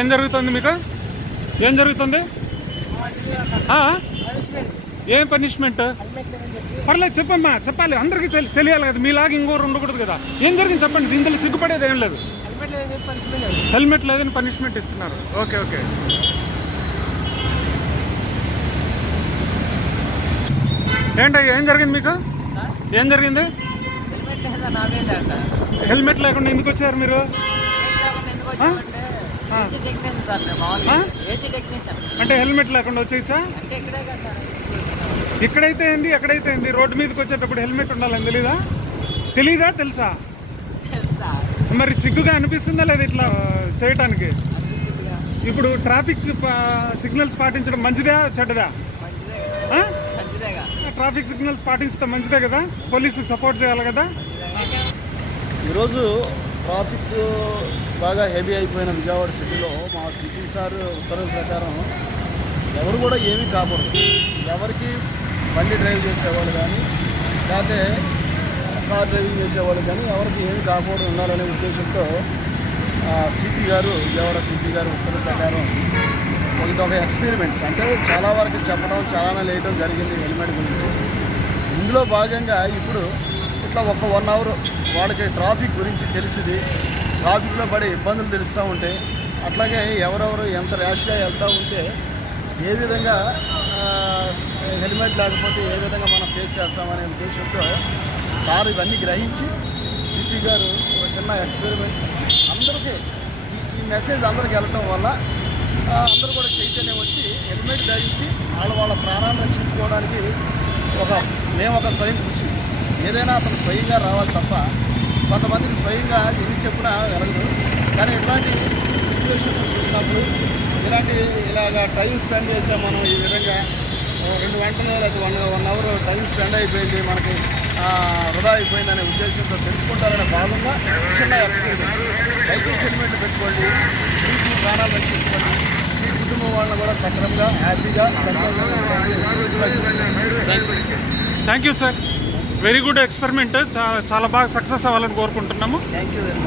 ఏం జరుగుతుంది మీకు? ఏం జరుగుతుంది? ఏం పనిష్మెంట్? పర్లేదు చెప్పమ్మా, చెప్పాలి, అందరికీ తెలియాలి కదా, మీలాగా ఇంకోరు ఉండకూడదు కదా. ఏం జరిగింది చెప్పండి, దీంట్లో సిగ్గుపడేది ఏం లేదు. హెల్మెట్ లేదని పనిష్మెంట్ ఇస్తున్నారు. ఓకే ఓకే, ఏంటయ్యా ఏం జరిగింది మీకు? ఏం జరిగింది? హెల్మెట్ లేకుండా ఎందుకు వచ్చారు మీరు? అంటే హెల్మెట్ లేకుండా వచ్చేయచ్చా? ఇక్కడైతే ఏంది, ఎక్కడైతే ఏంది, రోడ్డు మీదకి వచ్చేటప్పుడు హెల్మెట్ ఉండాలని తెలీదా తెలుసా? మరి సిగ్గుగా అనిపిస్తుందా లేదా ఇట్లా చేయటానికి? ఇప్పుడు ట్రాఫిక్ సిగ్నల్స్ పాటించడం మంచిదా చెడ్డదా? ట్రాఫిక్ సిగ్నల్స్ పాటిస్తే మంచిదే కదా, పోలీసుకి సపోర్ట్ చేయాలి కదా. ఈరోజు ట్రాఫిక్ బాగా హెవీ అయిపోయిన విజయవాడ సిటీలో మా సిటీ సార్ ఉత్తర్వుల ప్రకారం ఎవరు కూడా ఏమీ కాకూడదు. ఎవరికి బండి డ్రైవ్ చేసేవాళ్ళు కానీ లేకపోతే కార్ డ్రైవింగ్ చేసేవాళ్ళు కానీ ఎవరికి ఏమీ కాకూడదు ఉండాలనే ఉద్దేశంతో సిపి గారు, విజయవాడ సిపి గారు ఉత్తర్వుల ప్రకారం ఒక ఎక్స్పెరిమెంట్స్ అంటే చాలా వరకు చెప్పడం, చాలానే లేయటం జరిగింది హెల్మెట్ గురించి. ఇందులో భాగంగా ఇప్పుడు ఇట్లా ఒక 1 అవర్ వాళ్ళకి ట్రాఫిక్ గురించి తెలిసింది, ట్రాఫిక్లో పడే ఇబ్బందులు తెలుస్తూ ఉంటే, అట్లాగే ఎవరెవరు ఎంత ర్యాష్గా వెళ్తూ ఉంటే ఏ విధంగా హెల్మెట్ లేకపోతే ఏ విధంగా మనం ఫేస్ చేస్తామనే ఉద్దేశంతో సార్ ఇవన్నీ గ్రహించి సిపి గారు ఒక చిన్న ఎక్స్పెరిమెంట్స్ అందరికీ ఈ మెసేజ్ అందరికి వెళ్ళటం వల్ల అందరూ కూడా చైతన్యం వచ్చి హెల్మెట్ ధరించి వాళ్ళ ప్రాణాలను రక్షించుకోవడానికి మేము ఒక స్వయం కృషి. ఏదైనా అతను స్వయంగా రావాలి తప్ప కొంతమందికి స్వయంగా ఎన్ని చెప్పినా వెళ్ళదు. కానీ ఇట్లాంటి సిచ్యువేషన్స్ చూసినప్పుడు ఇలాగా టైం స్పెండ్ చేసాం మనం, ఈ విధంగా 2 గంటలు లేదా 1 అవర్ టైం స్పెండ్ అయిపోయింది, మనకి వృధా అయిపోయిందనే ఉద్దేశంతో తెలుసుకుంటారనే భాగంగా చిన్న ఎక్స్పీరియన్స్. దయచేసి హెల్మెట్లు పెట్టుకోండి, మీ ప్రాణాలు రక్షించుకోండి, మీ కుటుంబం వాళ్ళని కూడా సక్రమంగా హ్యాపీగా సంతోషంగా. Thank you sir, very good experiment, చాలా బాగా సక్సెస్ అవ్వాలని కోరుకుంటున్నాము. Thank you very much.